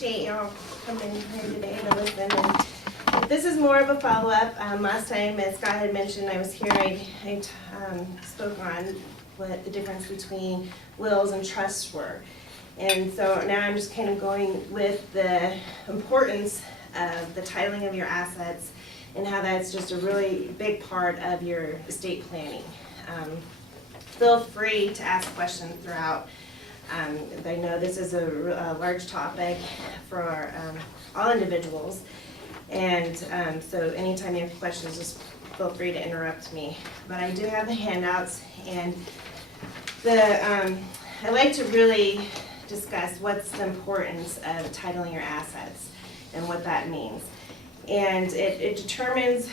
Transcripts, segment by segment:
appreciate y'all coming here today to listen. And this is more of a follow-up. Last time, as Scott had mentioned, I was here, I spoke on what the difference between wills and trusts were. And so now I'm just kind of going with the importance of the titling of your assets and how that's just a really big part of your estate planning. Feel free to ask questions throughout. I know this is a large topic for all individuals, and so anytime you have questions, just feel free to interrupt me. But I do have the handouts, and I like to really discuss what's the importance of titling your assets and what that means. And it determines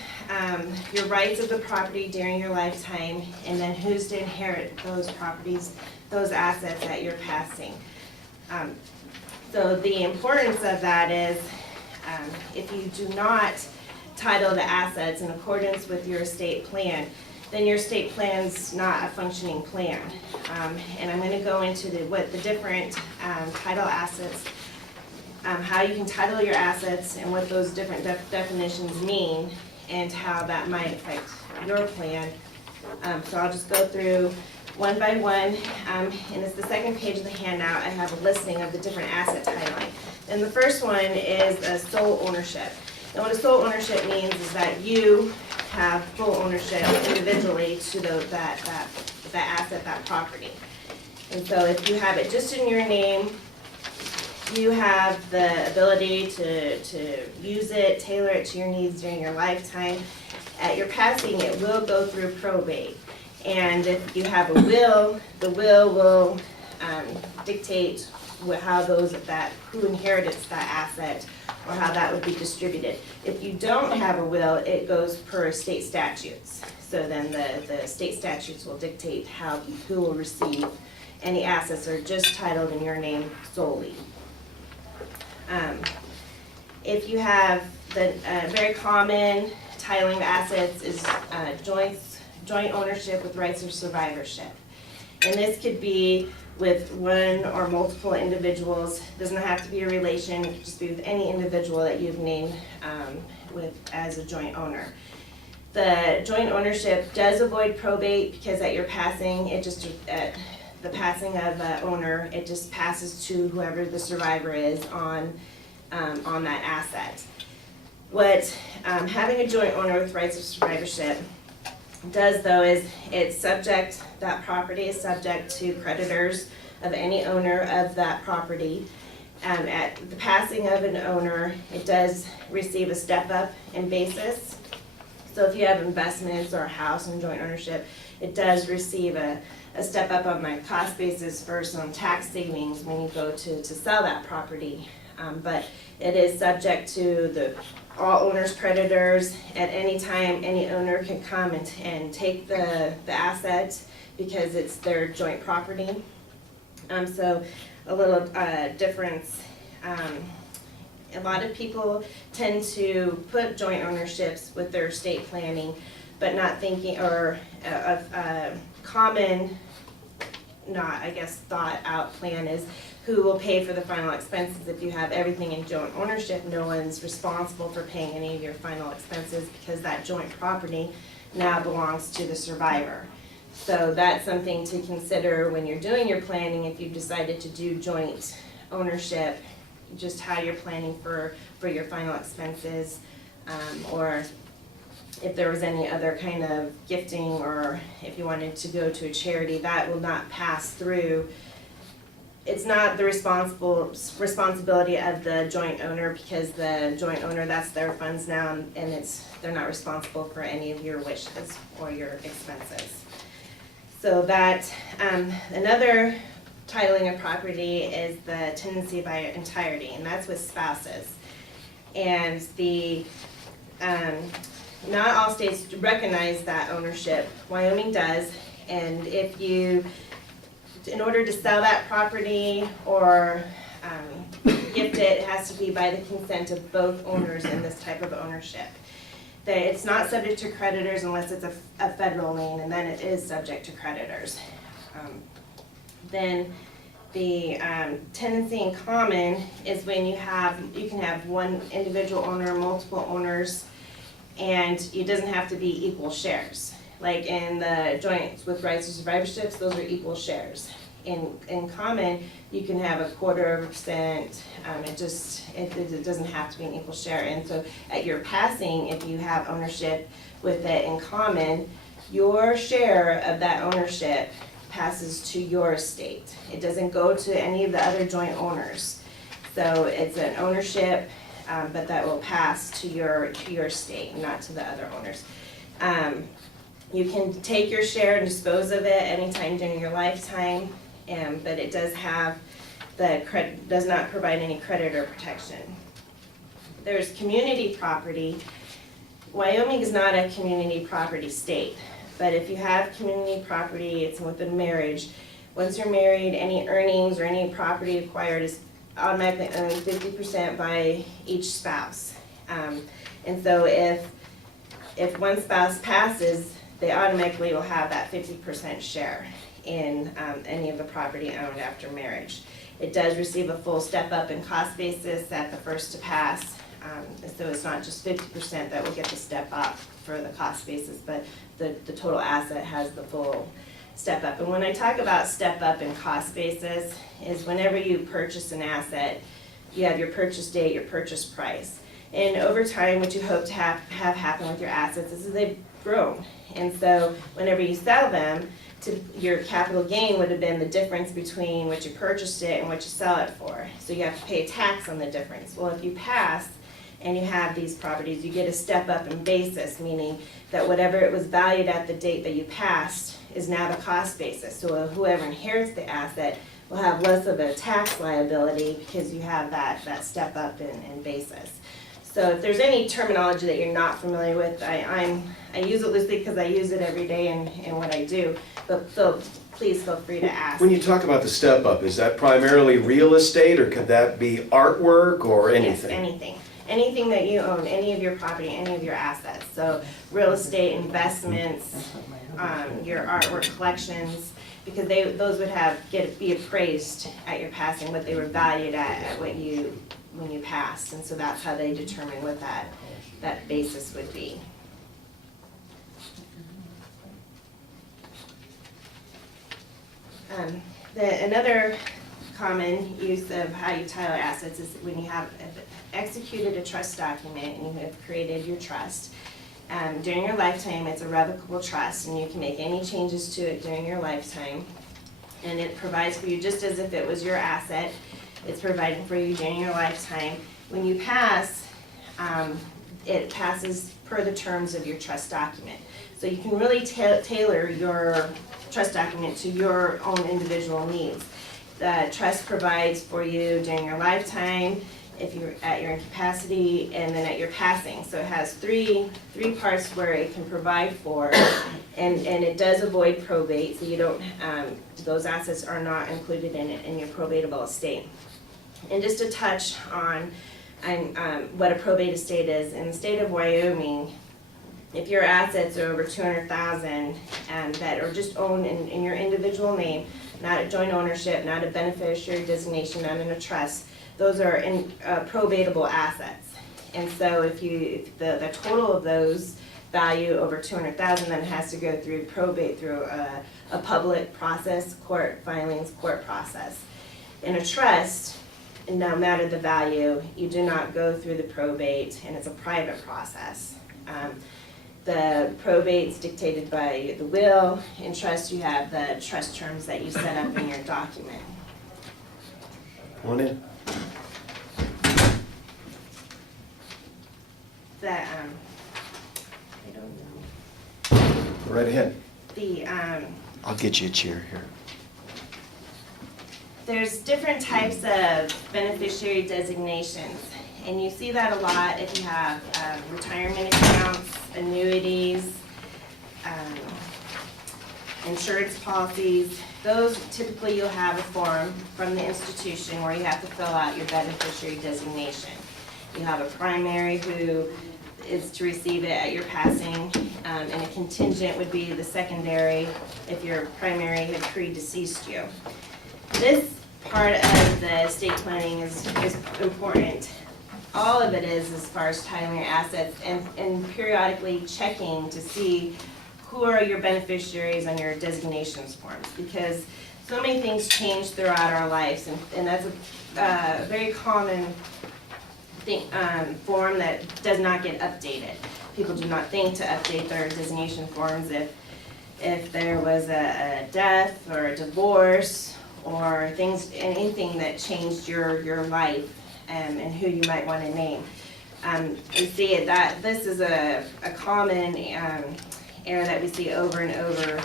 your rights of the property during your lifetime, and then who's to inherit those properties, those assets that you're passing. So the importance of that is if you do not title the assets in accordance with your estate plan, then your estate plan's not a functioning plan. And I'm going to go into what the different title assets, how you can title your assets and what those different definitions mean and how that might affect your plan. So I'll just go through one by one, and it's the second page of the handout. I have a listing of the different asset titling. And the first one is a sole ownership. And what a sole ownership means is that you have full ownership individually to that asset, that property. And so if you have it just in your name, you have the ability to use it, tailor it to your needs during your lifetime. At your passing, it will go through probate. And if you have a will, the will dictate how who inherits that asset or how that would be distributed. If you don't have a will, it goes per state statutes. So then the state statutes will dictate who will receive any assets that are just titled in your name solely. If you have the very common titling of assets is joint ownership with rights of survivorship. And this could be with one or multiple individuals. It doesn't have to be a relation, it could just be with any individual that you've named as a joint owner. The joint ownership does avoid probate because at your passing, the passing of the owner, it just passes to whoever the survivor is on that asset. What having a joint owner with rights of survivorship does though is that property is subject to creditors of any owner of that property. At the passing of an owner, it does receive a step up in basis. So if you have investments or a house in joint ownership, it does receive a step up on my cost basis for some tax savings when you go to sell that property. But it is subject to all owners' creditors. At any time, any owner can come and take the asset because it's their joint property. So a little difference. A lot of people tend to put joint ownerships with their estate planning, but not thinking, or a common, thought out plan is who will pay for the final expenses. If you have everything in joint ownership, no one's responsible for paying any of your final expenses because that joint property now belongs to the survivor. So that's something to consider when you're doing your planning if you've decided to do joint ownership, just how you're planning for your final expenses, or if there was any other kind of gifting, or if you wanted to go to a charity, that will not pass through. It's not the responsibility of the joint owner, because the joint owner, that's their funds now, and they're not responsible for any of your wishes or your expenses. So that another titling of property is the tenancy by entirety, and that's with spouses. And not all states recognize that ownership. Wyoming does, and in order to sell that property or gift it, it has to be by the consent of both owners in this type of ownership. That it's not subject to creditors unless it's a federal lien, and then it is subject to creditors. Then The tenancy in common is when you can have one individual owner, multiple owners, and it doesn't have to be equal shares. Like in the joints with rights to survivorships, those are equal shares. In common, you can have 0.25%. It doesn't have to be an equal share. And so at your passing, if you have ownership with it in common, your share of that ownership passes to your estate. It doesn't go to any of the other joint owners. So it's an ownership, but that will pass to your estate, not to the other owners. You can take your share and dispose of it anytime during your lifetime, but it does not provide any creditor protection. There's community property. Wyoming is not a community property state, but if you have community property, it's within marriage. Once you're married, any earnings or any property acquired is automatically owned 50% by each spouse. And so if one spouse passes, they automatically will have that 50% share in any of the property owned after marriage. It does receive a full step up in cost basis at the first to pass. So it's not just 50% that will get the step up for the cost basis, but the total asset has the full step up. And when I talk about step up in cost basis, is whenever you purchase an asset, you have your purchase date, your purchase price. And over time, what you hope to have happen with your assets is that they've grown. And so whenever you sell them, your capital gain would have been the difference between what you purchased it and what you sell it for. So you have to pay a tax on the difference. Well, if you pass and you have these properties, you get a step up in basis, meaning that whatever it was valued at the date that you passed is now the cost basis. So whoever inherits the asset will have less of a tax liability because you have that step up in basis. So if there's any terminology that you're not familiar with, I use it loosely because I use it every day in what I do, but so please feel free to ask. When you talk about the step up, is that primarily real estate or could that be artwork or anything? Yes, anything. Anything that you own, any of your property, any of your assets. So real estate, investments, your artwork collections, because those would be appraised at your passing, what they were valued at when you passed, and so that's how they determine what that basis would be. Another common use of how you title assets is when you have executed a trust document and you have created your trust. During your lifetime, it's a revocable trust, and you can make any changes to it during your lifetime. And it provides for you just as if it was your asset. It's provided for you during your lifetime. When you pass, it passes per the terms of your trust document. So you can really tailor your trust document to your own individual needs. The trust provides for you during your lifetime, if you're at your incapacity, and then at your passing. So it has three parts where it can provide for, and it does avoid probate, so you don't, those assets are not included in your probatable estate. And just to touch on what a probate estate is, in the state of Wyoming, if your assets are over $200,000 that are just owned in your individual name, not a joint ownership, not a beneficiary designation, not in a trust, those are probatable assets. And so if the total of those value over $200,000, then it has to go through probate through a public process, court filings, court process. In a trust, no matter the value, you do not go through the probate, and it's a private process. The probate's dictated by the will. In trust, you have the trust terms that you set up in your document. Come on in. That I don't know. Go right ahead. I'll get you a chair here. There's different types of beneficiary designations, and you see that a lot if you have retirement accounts, annuities, insurance policies. Those typically you'll have a form from the institution where you have to fill out your beneficiary designation. You have a primary who is to receive it at your passing, and a contingent would be the secondary if your primary had predeceased you. This part of the estate planning is important. All of it is as far as titling your assets and periodically checking to see who are your beneficiaries on your designations forms, because so many things change throughout our lives, and that's a very common thing, form that does not get updated. People do not think to update their designation forms if there was a death or a divorce or anything that changed your life, and who you might want to name. We see it that this is a common error that we see over and over,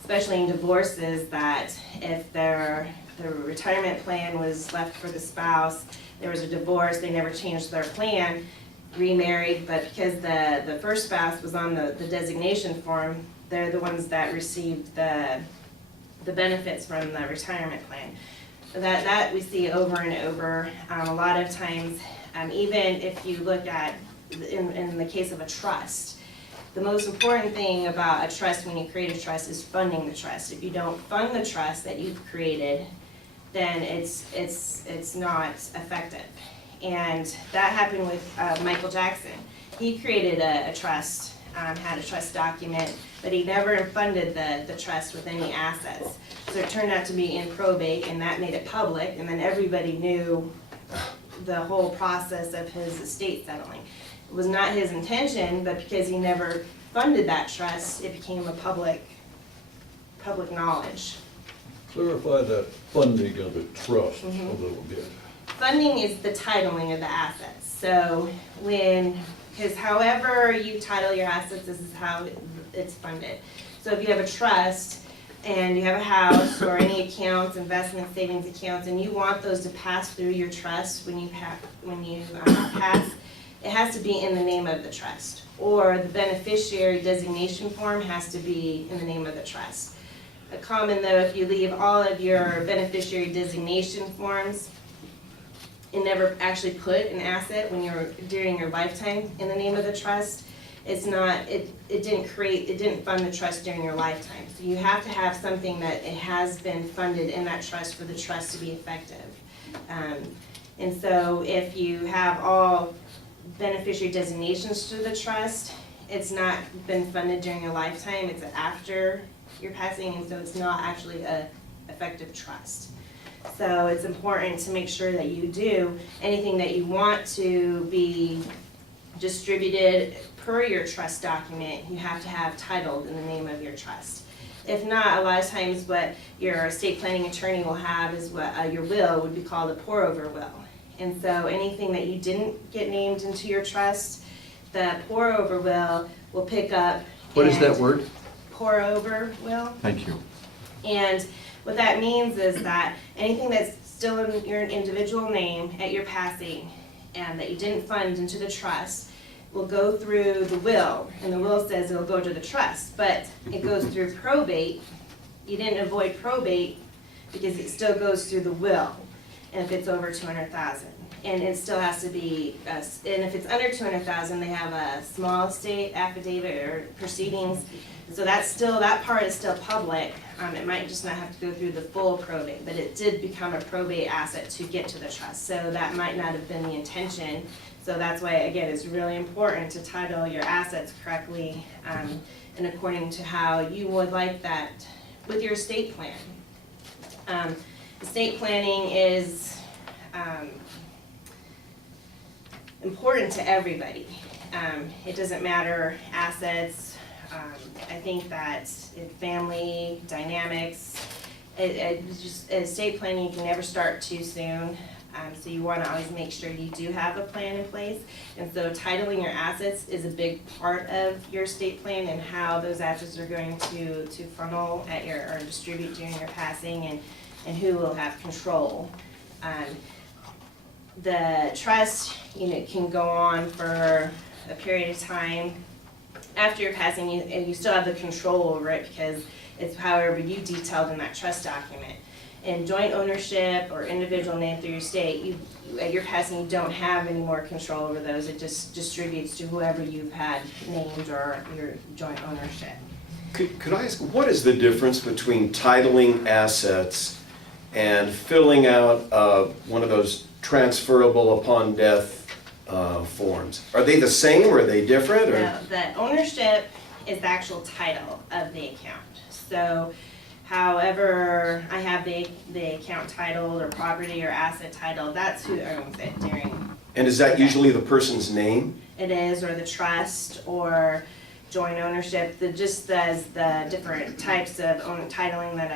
especially in divorces, that if the retirement plan was left for the spouse, there was a divorce, they never changed their plan, remarried, but because the first spouse was on the designation form, they're the ones that received the benefits from the retirement plan. That we see over and over. A lot of times, even if you look at, in the case of a trust, the most important thing about a trust when you create a trust is funding the trust. If you don't fund the trust that you've created, then it's not effective. And that happened with Michael Jackson. He created a trust, had a trust document, but he never funded the trust with any assets. So it turned out to be in probate, and that made it public, and then everybody knew the whole process of his estate settling. It was not his intention, but because he never funded that trust, it became a public knowledge. Clarify that funding of the trust a little bit. Funding is the titling of the assets. So because however you title your assets, this is how it's funded. So if you have a trust and you have a house or any accounts, investment savings accounts, and you want those to pass through your trust when you pass, it has to be in the name of the trust. Or the beneficiary designation form has to be in the name of the trust. A common though, if you leave all of your beneficiary designation forms and never actually put an asset during your lifetime in the name of the trust, it didn't fund the trust during your lifetime. So you have to have something that it has been funded in that trust for the trust to be effective. And so if you have all beneficiary designations to the trust, it's not been funded during your lifetime, it's after your passing, and so it's not actually an effective trust. So it's important to make sure that you do anything that you want to be distributed per your trust document, you have to have titled in the name of your trust. If not, a lot of times what your estate planning attorney will have is what your will would be called a pour-over will. And so anything that you didn't get named into your trust, the pour-over will pick up. What is that word? Pour-over will. Thank you. And what that means is that anything that's still in your individual name at your passing and that you didn't fund into the trust will go through the will, and the will says it'll go to the trust, but it goes through probate. You didn't avoid probate because it still goes through the will, and if it's over $200,000. And it still has to be, and if it's under $200,000, they have a small estate affidavit or proceedings. So that part is still public. It might just not have to go through the full probate, but it did become a probate asset to get to the trust. So that might not have been the intention. So that's why, again, it's really important to title your assets correctly and according to how you would like that with your estate plan. Estate planning is important to everybody. It doesn't matter assets. I think that in family dynamics, estate planning, you can never start too soon. So you want to always make sure you do have a plan in place. And so titling your assets is a big part of your estate plan and how those assets are going to funnel at or distribute during your passing, and who will have control. The trust, can go on for a period of time after your passing, and you still have the control over it because it's however you detailed in that trust document. In joint ownership or individual name through your estate, at your passing, you don't have any more control over those. It just distributes to whoever you've had named or your joint ownership. Could I ask, what is the difference between titling assets and filling out one of those transferable upon death forms. Are they the same or are they different? Or? No, the ownership is the actual title of the account. So however I have the account titled or property or asset titled, that's who owns it during. And is that usually the person's name? It is, or the trust, or joint ownership, just as the different types of titling that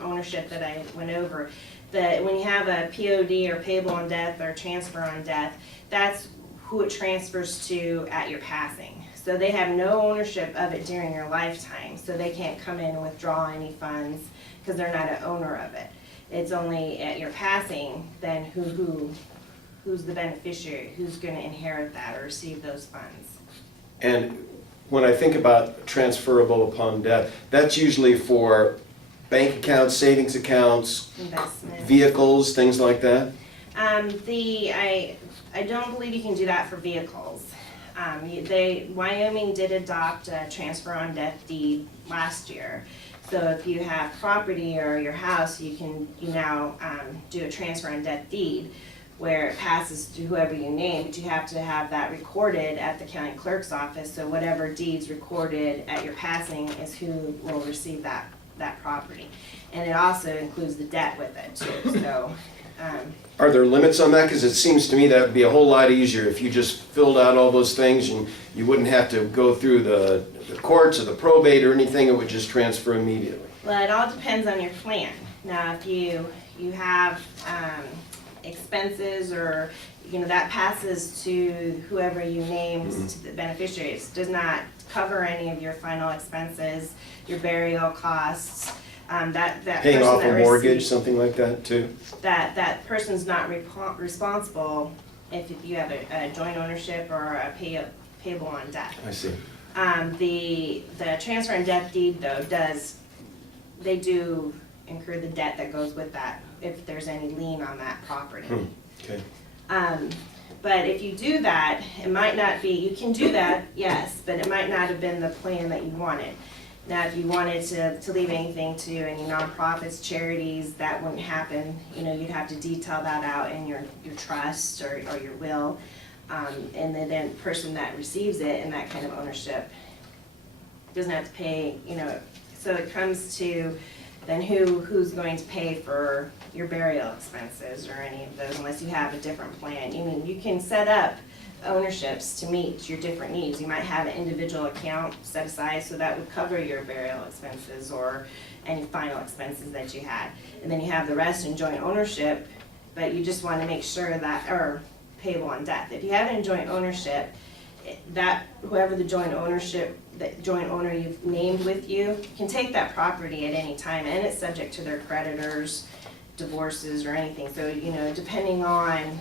ownership that I went over. When you have a POD or payable on death or transfer on death, that's who it transfers to at your passing. So they have no ownership of it during your lifetime, so they can't come in and withdraw any funds because they're not an owner of it. It's only at your passing then who's the beneficiary, who's going to inherit that or receive those funds. And when I think about transferable upon death, that's usually for bank accounts, savings accounts, Investment. vehicles, things like that? I don't believe you can do that for vehicles. Wyoming did adopt a transfer on death deed last year. So if you have property or your house, you now do a transfer on death deed where it passes to whoever you name, but you have to have that recorded at the county clerk's office. So whatever deed's recorded at your passing is who will receive that property. And it also includes the debt with it too, so. Are there limits on that? Because it seems to me that would be a whole lot easier if you just filled out all those things and you wouldn't have to go through the courts or the probate or anything, it would just transfer immediately. Well, it all depends on your plan. Now, if you have expenses or, that passes to whoever you named to the beneficiaries, does not cover any of your final expenses, your burial costs, that Paying person off that a mortgage, receives- something like that too? that person's not responsible if you have a joint ownership or a payable on death. I see. The transfer and death deed though they do incur the debt that goes with that if there's any lien on that property. Okay. But if you do that, it might not be, you can do that, yes, but it might not have been the plan that you wanted. Now, if you wanted to leave anything to any nonprofits, charities, that wouldn't happen. You'd have to detail that out in your trust or your will. And then the person that receives it and that kind of ownership doesn't have to pay, so it comes to then who's going to pay for your burial expenses or any of those unless you have a different plan. You can set up ownerships to meet your different needs. You might have an individual account set aside so that would cover your burial expenses or any final expenses that you had. And then you have the rest in joint ownership, but you just want to make sure that, or payable on death. If you have it in joint ownership, that whoever the joint owner you've named with you can take that property at any time, and it's subject to their creditors, divorces, or anything. So depending on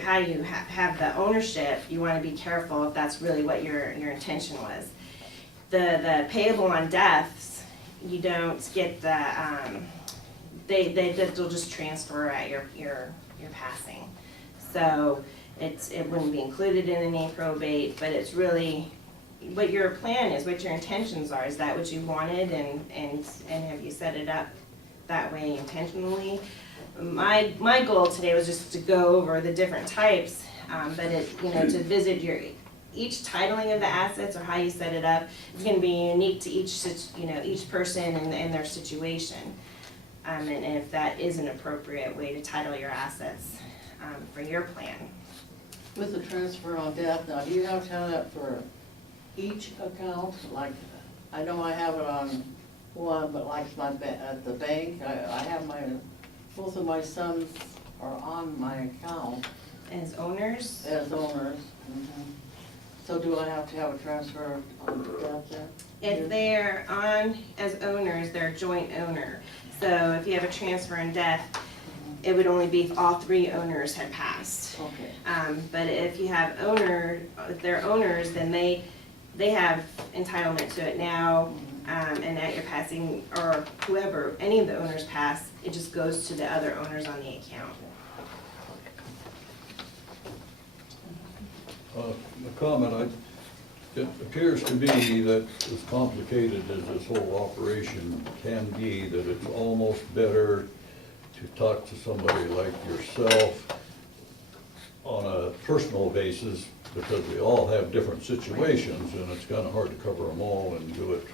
how you have the ownership, you want to be careful if that's really what your intention was. The payable on deaths, you don't get the they'll just transfer at your passing. So it wouldn't be included in any probate, but it's really what your plan is, what your intentions are. Is that what you wanted, and have you set it up that way intentionally? My goal today was just to go over the different types, but to visit each titling of the assets or how you set it up is going to be unique to each person and their situation, and if that is an appropriate way to title your assets for your plan. With the transfer on death, now do you have to have that for each account? Like, I know I have it on one, but like at the bank, I have both of my sons are on my account. As owners? As owners. So do I have to have a transfer on death there? If they're on as owners, they're a joint owner. So if you have a transfer in death, it would only be if all three owners had passed. Okay. But if you have if they're owners, then they have entitlement to it now, and at your passing, or whoever, any of the owners pass, it just goes to the other owners on the account. A comment, It appears to me that as complicated as this whole operation can be, that it's almost better to talk to somebody like yourself on a personal basis, because we all have different situations, and it's kind of hard to cover them all and do it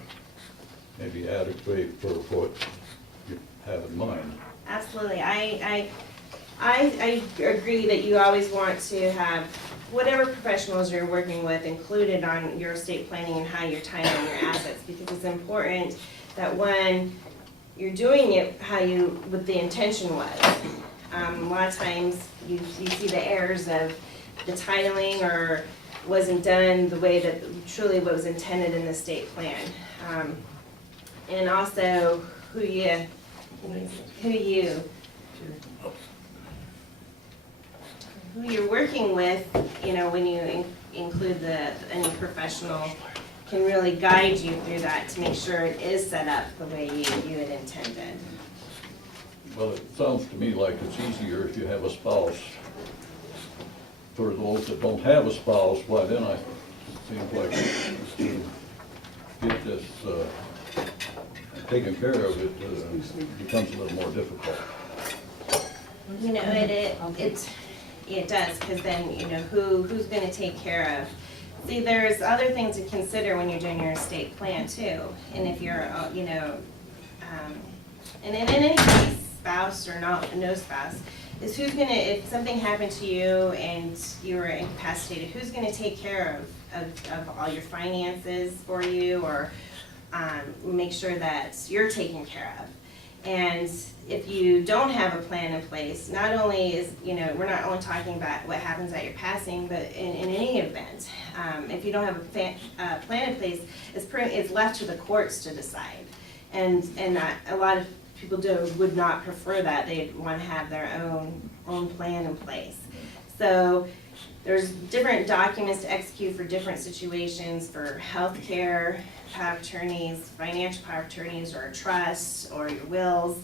maybe adequate for what you have in mind. Absolutely. I agree that you always want to have whatever professionals you're working with included on your estate planning and how you're titling your assets, because it's important that when you're doing it what the intention was. A lot of times you see the errors of the titling or wasn't done the way that truly what was intended in the estate plan. And also who you're working with, when you include any professional can really guide you through that to make sure it is set up the way you had intended. Well, it sounds to me like it's easier if you have a spouse. For those that don't have a spouse, why then it seems like to get this taken care of, it becomes a little more difficult. It does, because then, who's gonna take care of? See, there's other things to consider when you're doing your estate plan too. And if you're, and in any case, spouse or no spouse, is if something happened to you and you were incapacitated, who's gonna take care of all your finances for you, or make sure that you're taken care of? And if you don't have a plan in place, not only is, we're not only talking about what happens at your passing, but in any event, if you don't have a plan in place, it's left to the courts to decide. And a lot of people would not prefer that. They'd want to have their own plan in place. So there's different documents to execute for different situations, for healthcare, power of attorneys, financial power of attorneys, or a trust, or your wills.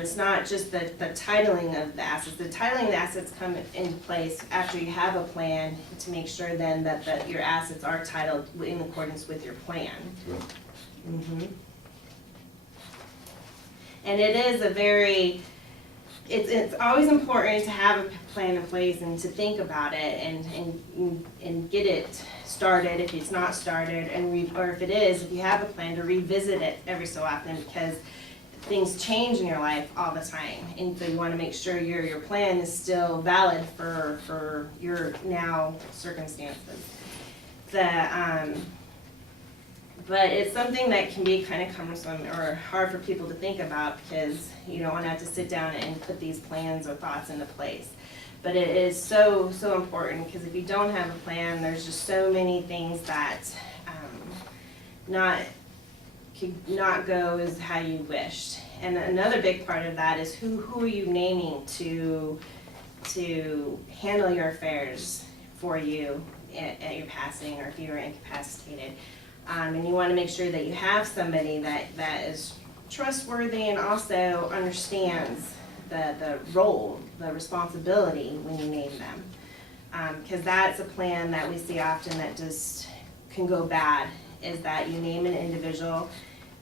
It's not just the titling of the assets. The titling of the assets come in place after you have a plan to make sure then that your assets are titled in accordance with your plan. Sure. Mm-hmm. And it is it's always important to have a plan in place and to think about it and get it started if it's not started, or if it is, if you have a plan, to revisit it every so often, because things change in your life all the time, and so you want to make sure your plan is still valid for your now circumstances. But it's something that can be kind of cumbersome or hard for people to think about, because you don't want to have to sit down and put these plans or thoughts into place. But it is so important, because if you don't have a plan, there's just so many things that could not go as how you wished. And another big part of that is who are you naming to handle your affairs for you at your passing, or if you are incapacitated. And you want to make sure that you have somebody that is trustworthy and also understands the role, the responsibility when you name them. Because that's a plan that we see often that just can go bad, is that you name an individual,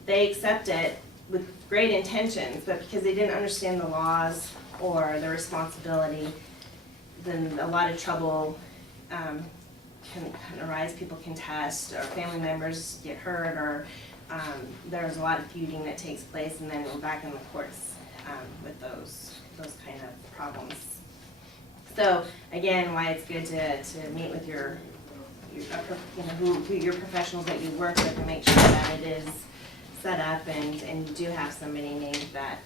they accept it with great intentions, but because they didn't understand the laws or the responsibility, then a lot of trouble can arise. People contest, or family members get hurt, or there's a lot of feuding that takes place, and then we're back in the courts with those kind of problems. So again, why it's good to meet with your professionals that you work with, and make sure that it is set up and you do have somebody named that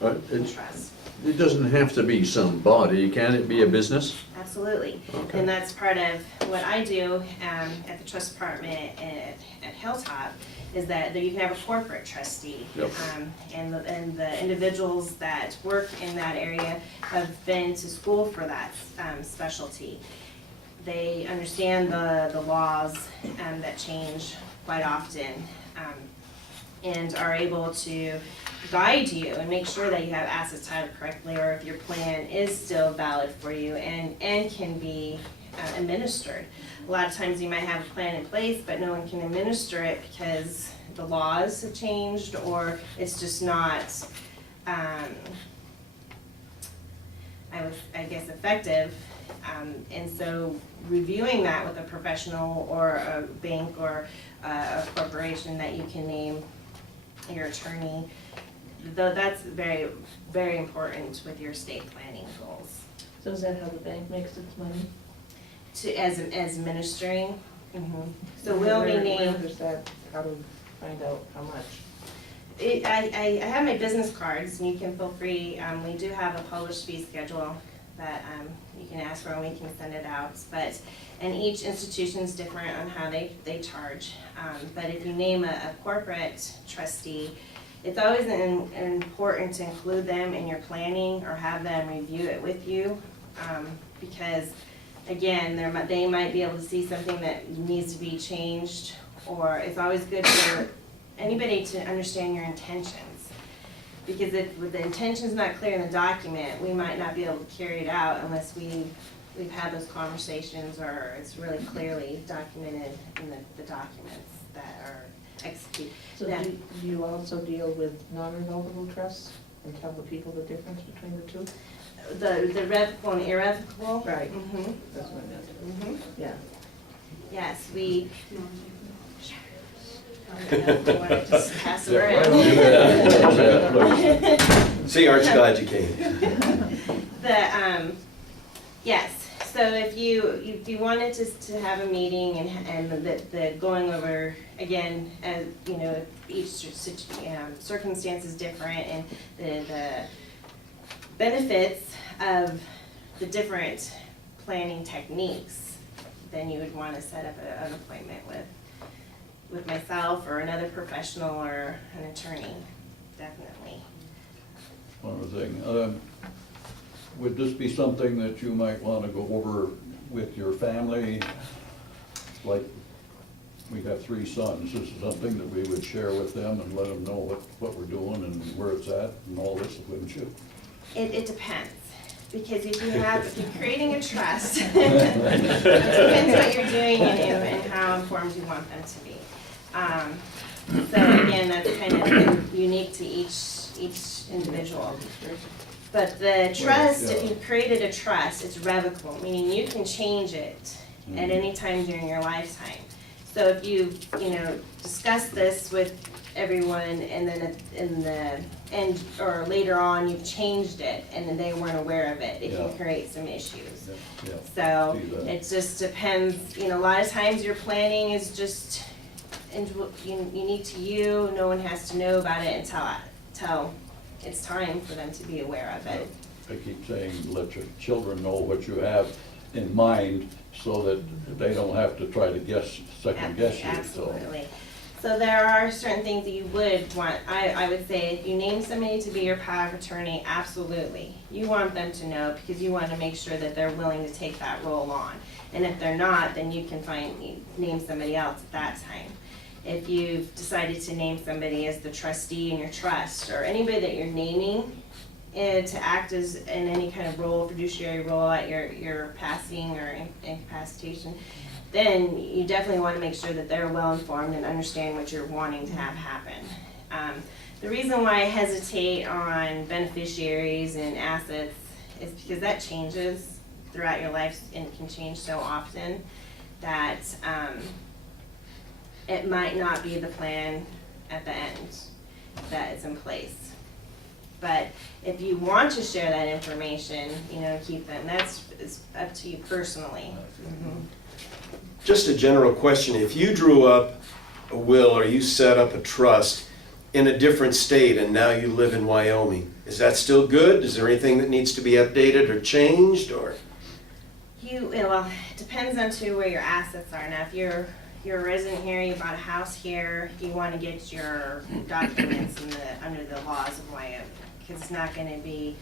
you can trust. It doesn't have to be somebody, can it be a business? Absolutely. Okay. And that's part of what I do at the trust department at Hilltop, is that you can have a corporate trustee. Yep. And the individuals that work in that area have been to school for that specialty. They understand the laws that change quite often, and are able to guide you and make sure that you have assets titled correctly, or if your plan is still valid for you and can be administered. A lot of times you might have a plan in place, but no one can administer it because the laws have changed, or it's just not, I guess, effective. And so reviewing that with a professional or a bank or a corporation that you can name your attorney, though that's very, very important with your estate planning goals. So is that how the bank makes its money? As administering, So we'll be Where named, does that, how to find out how much? I have my business cards, and you can feel free, we do have a published fee schedule that you can ask for, and we can send it out, and each institution's different on how they charge. But if you name a corporate trustee, it's always important to include them in your planning or have them review it with you, because again, they might be able to see something that needs to be changed, or it's always good for anybody to understand your intentions. Because if the intention's not clear in the document, we might not be able to carry it out unless we've had those conversations, or it's really clearly documented in the documents that are executed. So Now- do you also deal with non-revocable trusts and tell the people the difference between the two? The revocable and irrevocable? Right. Mm-hmm, That's what I meant. mm-hmm. Yeah. Yes, we. I don't know, I wanna just pass it Yeah, around. right on. Yeah, please. See, Art's glad you came. Yes, so if you wanted to have a meeting and the going over, again, as, you know, each circumstance is different, and the benefits of the different planning techniques, then you would want to set up an appointment with myself or another professional or an attorney, definitely. One other thing, would this be something that you might want to go over with your family? Like, we have 3 sons, this is something that we would share with them and let them know what we're doing and where it's at and all this, wouldn't you? It depends, because if you're creating a trust, it depends what you're doing and how informed you want them to be. So again, that's kind of unique to each individual. But the trust, if you've created a trust, it's revocable, meaning you can change it at any time during your lifetime. So if you've, discussed this with everyone, and then in the end, or later on, you've changed it, and then they weren't aware of it, it can Yeah. create some issues. Yeah. So See that. it just depends, a lot of times your planning is just unique to you, no one has to know about it until it's time for them to be aware of it. I keep saying, let your children know what you have in mind so that they don't have to try to second guess you, so. Absolutely. So there are certain things that you would want, I would say, if you name somebody to be your power of attorney, absolutely. You want them to know, because you want to make sure that they're willing to take that role on. And if they're not, then you can name somebody else at that time. If you've decided to name somebody as the trustee in your trust, or anybody that you're naming to act as in any kind of role, fiduciary role at your passing or incapacitation, then you definitely want to make sure that they're well informed and understand what you're wanting to have happen. The reason why I hesitate on beneficiaries and assets is because that changes throughout your life and can change so often that it might not be the plan at the end that is in place. But if you want to share that information, keep them, it's up to you personally. Just a general question, if you drew up a will or you set up a trust in a different state and now you live in Wyoming, is that still good? Is there anything that needs to be updated or changed, or? Well, it depends on where your assets are. Now, if you're a resident here, you bought a house here, you want to get your documents under the laws of Wyoming, because it's not going to be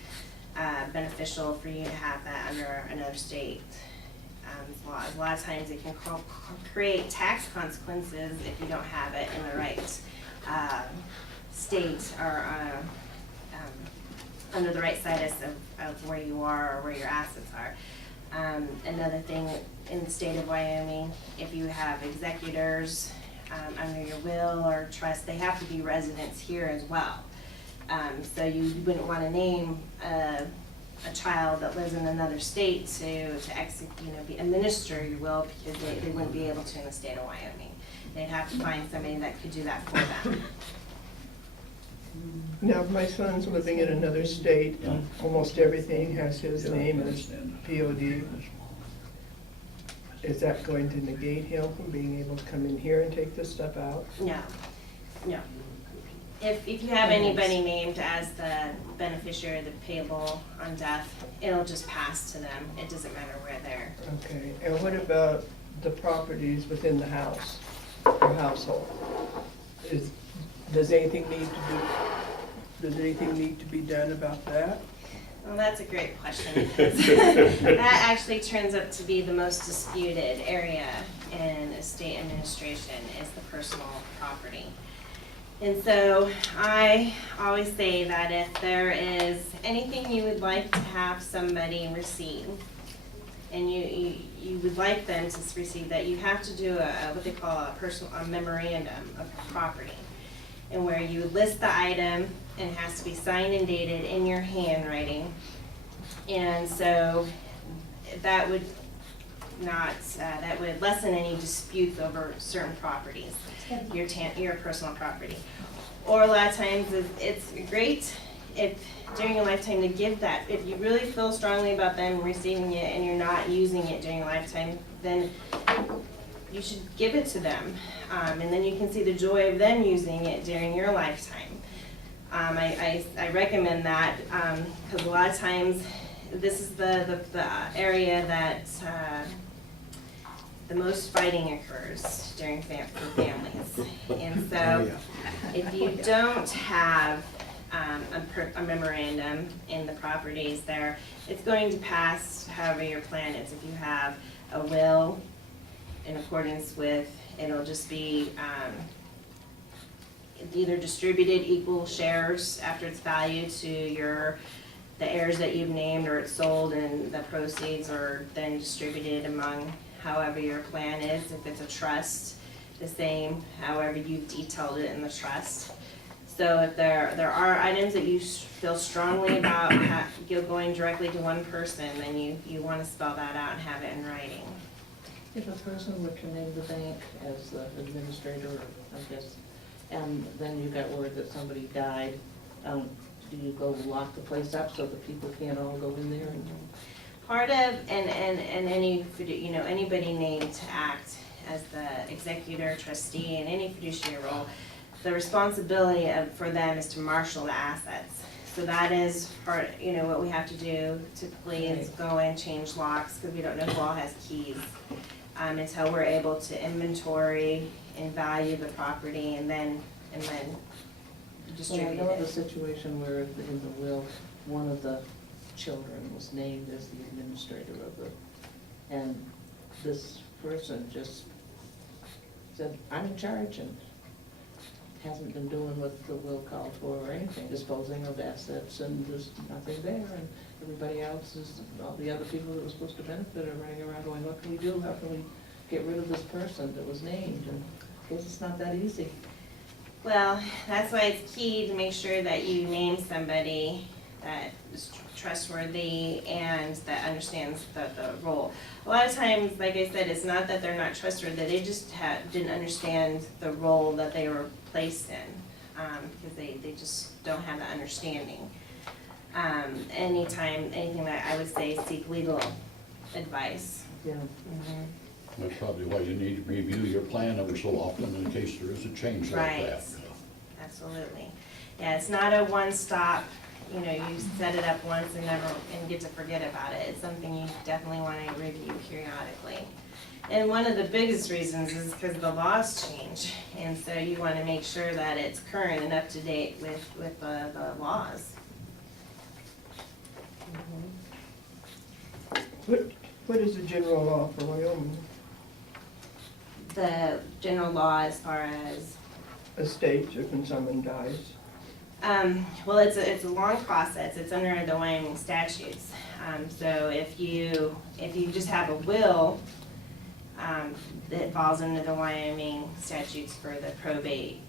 beneficial for you to have that under another state laws. A lot of times it can create tax consequences if you don't have it in the right state or under the right status of where you are or where your assets are. Another thing in the state of Wyoming, if you have executors under your will or trust, they have to be residents here as well. So you wouldn't want to name a child that lives in another state to administer your will, because they wouldn't be able to in the state of Wyoming. They'd have to find somebody that could do that for them. Now, if my son's living in another state, and almost everything has his name as POD, is that going to negate him from being able to come in here and take this stuff out? No, no. If you have anybody named as the beneficiary of the payable on death, it'll just pass to them. It doesn't matter where they're. Okay, and what about the properties within the house or household? Does anything need to be done about that? Well, that's a great question, because that actually turns out to be the most disputed area in estate administration, is the personal property. And so I always say that if there is anything you would like to have somebody receive, and you would like them to receive that, you have to do what they call a memorandum of property, and where you list the item, and it has to be signed and dated in your handwriting. And so that would that would lessen any disputes over certain properties, your personal property. Or a lot of times it's great if during your lifetime to give that. If you really feel strongly about them receiving it and you're not using it during your lifetime, then you should give it to them. And then you can see the joy of them using it during your lifetime. I recommend that because a lot of times this is the area that the most fighting occurs during families. And so if you don't have a memorandum in the properties there, it's going to pass however your plan is. If you have a will in accordance with, it'll just be either distributed equal shares after it's valued to the heirs that you've named, or it's sold and the proceeds are then distributed among however your plan is. If it's a trust, the same, however you've detailed it in the trust. So if there are items that you feel strongly about going directly to one person, then you want to spell that out and have it in writing. If a person were to name the bank as the administrator, I guess, and then you got word that somebody died, do you go lock the place up so the people can't all go in there? Part of, and any, anybody named to act as the executor, trustee, in any fiduciary role, the responsibility for them is to marshal the assets. So that is part, what we have to do typically is go and change locks, because we don't know who all has keys, until we're able to inventory and value the property and then distribute it. Well, I know of a situation where in the will, one of the children was named as the administrator of and this person just said, I'm in charge, and hasn't been doing what the will called for or anything, disposing of assets, and there's nothing there, and everybody else all the other people that were supposed to benefit are running around going, what can we do? How can we get rid of this person that was named? And I guess it's not that easy. Well, that's why it's key to make sure that you name somebody that is trustworthy and that understands the role. A lot of times, like I said, it's not that they're not trustworthy, they just didn't understand the role that they were placed in, because they just don't have that understanding. Anything that I would say, seek legal advice. Yeah. Mm-hmm. That's probably why you need to review your plan every so often in case there is a change like Right. that. Absolutely. Yeah, it's not a one-stop, you set it up once and get to forget about it. It's something you definitely want to review periodically. And one of the biggest reasons is because the laws change, and so you want to make sure that it's current and up to date with the laws. What is the general law for Wyoming? The general law as far as Estates, if when someone dies? well, it's a long process. It's under the Wyoming statutes. So if you just have a will, that falls under the Wyoming statutes for the probate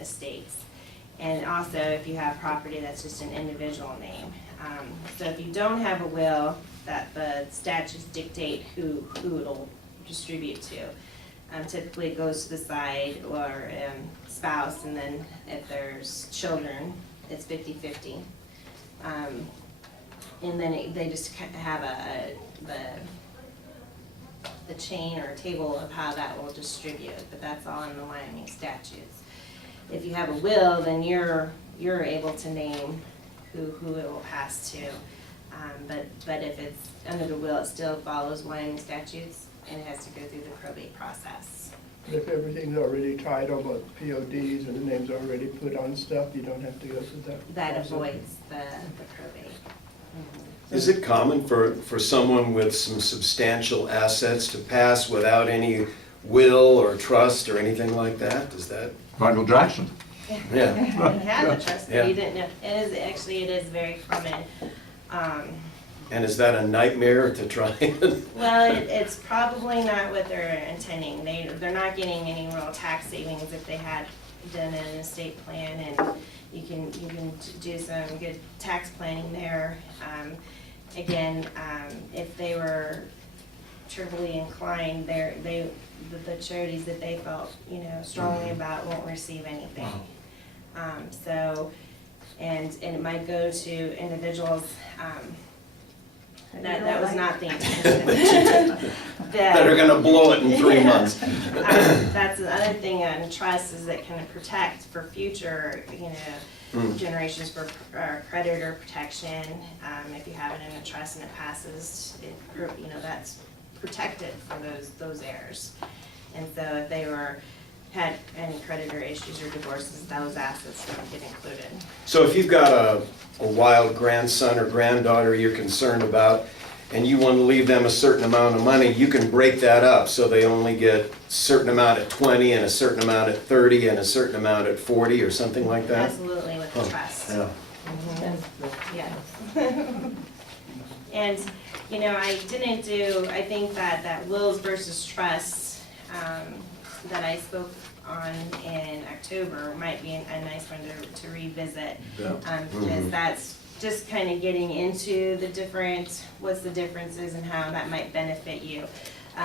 estates. And also if you have property that's just an individual name. So if you don't have a will, that the statutes dictate who it'll distribute to. Typically it goes to the side or spouse, and then if there's children, it's 50-50. And then they just have the chain or table of how that will distribute, but that's all in the Wyoming statutes. If you have a will, then you're able to name who it will pass to. But if it's under the will, it still follows Wyoming statutes, and it has to go through the probate process. If everything's already titled, but PODs and the name's already put on stuff, you don't have to go through that. That process. avoids the probate. Is it common for someone with some substantial assets to pass without any will or trust or anything like that? Does that? Michael Jackson. Yeah. He had the trust, Yeah. but he didn't know. It is very common. And is that a nightmare to try? Well, it's probably not what they're intending. They're not getting any real tax savings if they had done an estate plan, and you can do some good tax planning there. Again, if they were triply inclined, the charities that they felt, strongly about won't receive anything. So, and it might go to individuals, that was not the intention. That are gonna blow it in 3 months. That's the other thing on trust, is that kind of protect for future, generations, for creditor protection. If you have it in a trust and it passes, that's protected for those heirs. And so if they had any creditor issues or divorces, those assets don't get included. So if you've got a wild grandson or granddaughter you're concerned about, and you want to leave them a certain amount of money, you can break that up so they only get a certain amount at 20 and a certain amount at 30 and a certain amount at 40 or something like that? Absolutely, with the trust. Yeah. Yeah. And, I think that wills versus trusts, that I spoke on in October might be a nice one to revisit. Because that's just kind of getting into what's the differences and how that might benefit you.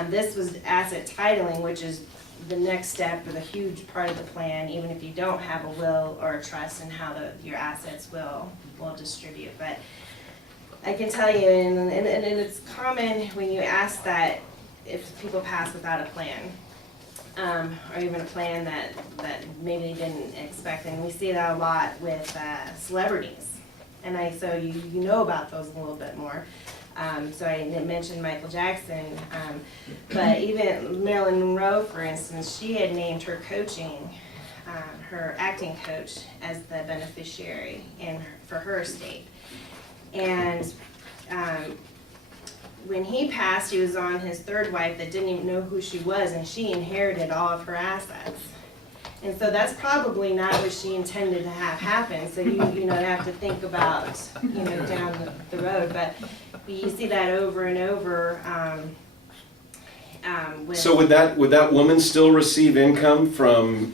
This was asset titling, which is the next step or the huge part of the plan, even if you don't have a will or a trust, and how your assets will distribute. But I can tell you, and it's common when you ask that, if people pass without a plan, or even a plan that maybe they didn't expect, and we see that a lot with celebrities. And so you know about those a little bit more. So I mentioned Michael Jackson, but even Marilyn Monroe, for instance, she had named her her acting coach as the beneficiary for her estate. And when he passed, he was on his third wife that didn't even know who she was, and she inherited all of her assets. And so that's probably not what she intended to have happen. So you have to think about down the road. But you see that over and over. So would that woman still receive income from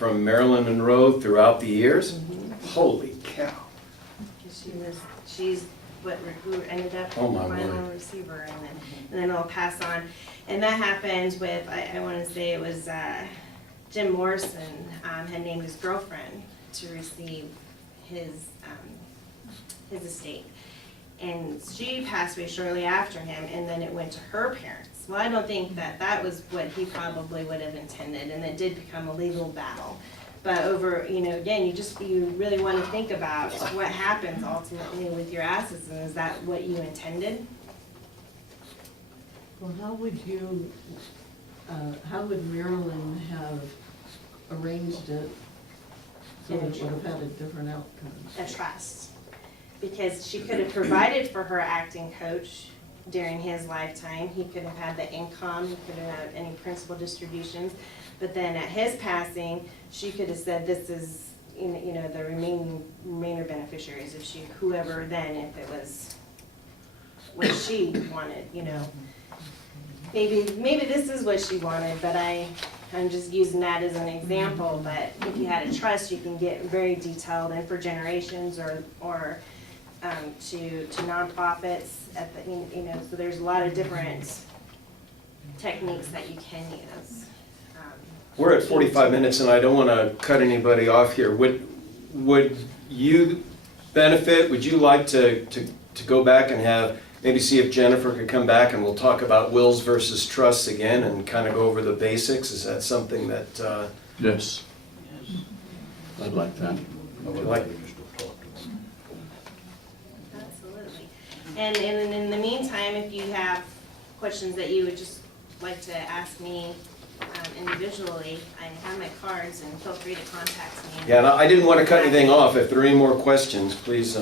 Marilyn Monroe throughout the years? Mm-hmm. Holy cow! She's who ended up Oh, my final word. receiver, and then it'll pass on. And that happened with, I want to say it was Jim Morrison had named his girlfriend to receive his estate. And she passed away shortly after him, and then it went to her parents. Well, I don't think that was what he probably would have intended, and it did become a legal battle. But again, you really want to think about what happens ultimately with your assets, and is that what you intended? Well, how would Marilyn have arranged it so it would have had a different outcome? A trust. Because she could have provided for her acting coach during his lifetime. He could have had the income, he could have had any principal distributions. But then at his passing, she could have said, this is you know, the remainder beneficiaries, if whoever then, if it was what she wanted, you know. Maybe this is what she wanted, but I'm just using that as an example, but if you had a trust, you can get very detailed and for generations or to nonprofits at the, you know, so there's a lot of different techniques that you can use. We're at 45 minutes and I don't want to cut anybody off here. Would you benefit, would you like to go back and have, maybe see if Jennifer could come back and we'll talk about wills versus trusts again and kind of go over the basics? Is that something that, Yes. I'd like that. I would Like- like to just talk to them. Absolutely. And in the meantime, if you have questions that you would just like to ask me individually, I have my cards and feel free to contact me. yeah, and I didn't want to cut anything off. If there are any more questions, please.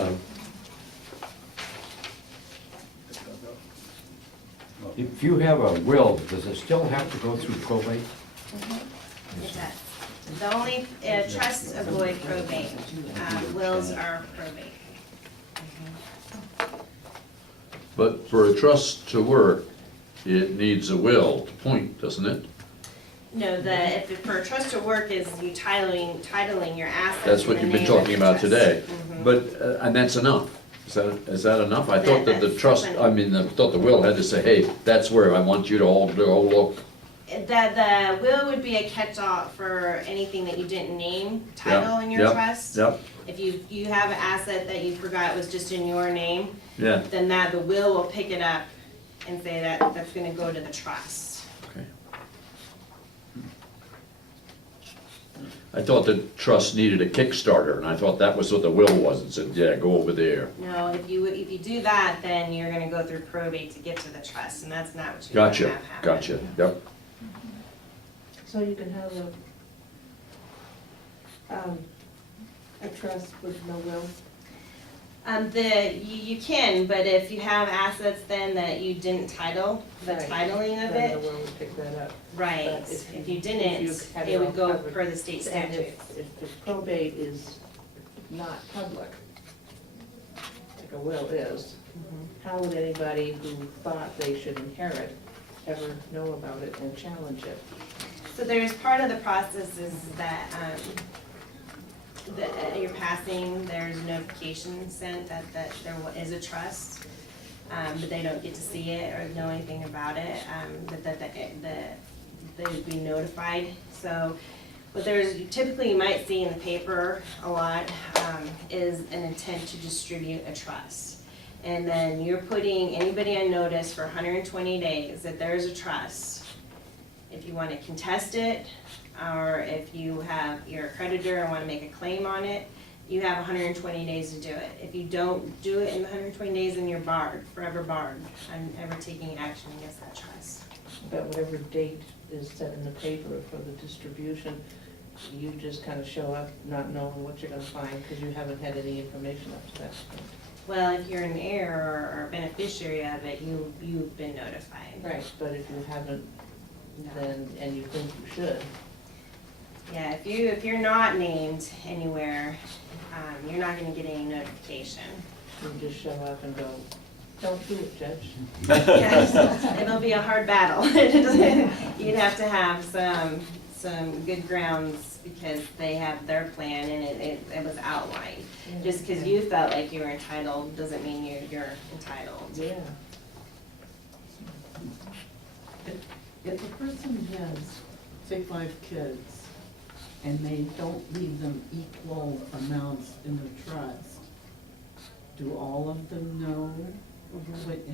If you have a will, does it still have to go through probate? It does. The only trusts avoid probate, wills are probate. But for a trust to work, it needs a will to point, doesn't it? No, if for a trust to work is you titling your assets. That's what in you've the been name of talking the about trust. today. Mhm. But, and that's enough? Is that enough? I thought that the That's trust, fine. I mean, I thought the will had to say, hey, that's where I want you to all look. The will would be a catch-all for anything that you didn't name, title in your Yep, trust. Yep, If you have an asset that you forgot was just in your name, yeah, then the will will pick it up and say that that's gonna go to the trust. okay. I thought the trust needed a Kickstarter, and I thought that was what the will was, it said, yeah, go over there. No, if you do that, then you're gonna go through probate to get to the trust, and that's not what you wanna have Gotcha, happen. gotcha, yep. So you can have a trust with no will? You can, but if you have assets then that you didn't title, the Right. titling of Then it, the will would pick that up. right, But if you if didn't, you had it it would all go covered. per the state And statute. if probate is not public, like a will is, how would anybody who thought they should inherit ever know about it and challenge it? So there's part of the process is that, that you're passing, there's notification sent that there is a trust, but they don't get to see it or know anything about it, that they would be notified. So what typically you might see in the paper a lot, is an intent to distribute a trust. And then you're putting anybody on notice for 120 days that there's a trust. If you want to contest it, or if you have, you're a creditor and want to make a claim on it, you have 120 days to do it. If you don't do it in the 120 days, then you're barred, forever barred on ever taking action against that trust. But whatever date is set in the paper for the distribution, you just kind of show up not knowing what you're gonna find because you haven't had any information up to that point. Well, if you're an heir or beneficiary of it, you've been notified. Right, but if you haven't, then, and you think you should, Yeah, if you're not named anywhere, you're not gonna get any notification. you just show up and go, don't do it, Judge. Yes, it'll be a hard battle. You'd have to have some good grounds because they have their plan and it was outlined. Just because you felt like you were entitled doesn't mean you're entitled. Yeah. If a person has, say, 5 kids, and they don't leave them equal amounts in the trust, do all of them know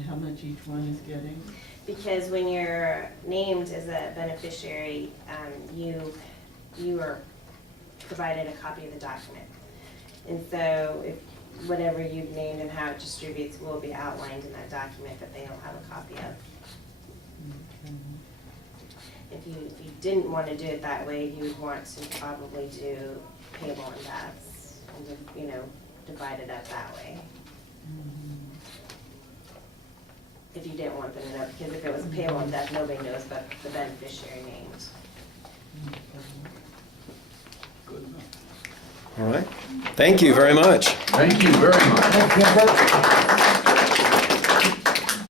how much each one is getting? Because when you're named as a beneficiary, you are provided a copy of the document. And so if whatever you've named and how it distributes will be outlined in that document that they don't have a copy of. If you didn't want to do it that way, you would want to probably do payable and deaths and, divide it up that way. If you didn't want them to know, because if it was a payable and death, nobody knows but the beneficiary names. Good enough. All right. Thank you very much. Thank you very much.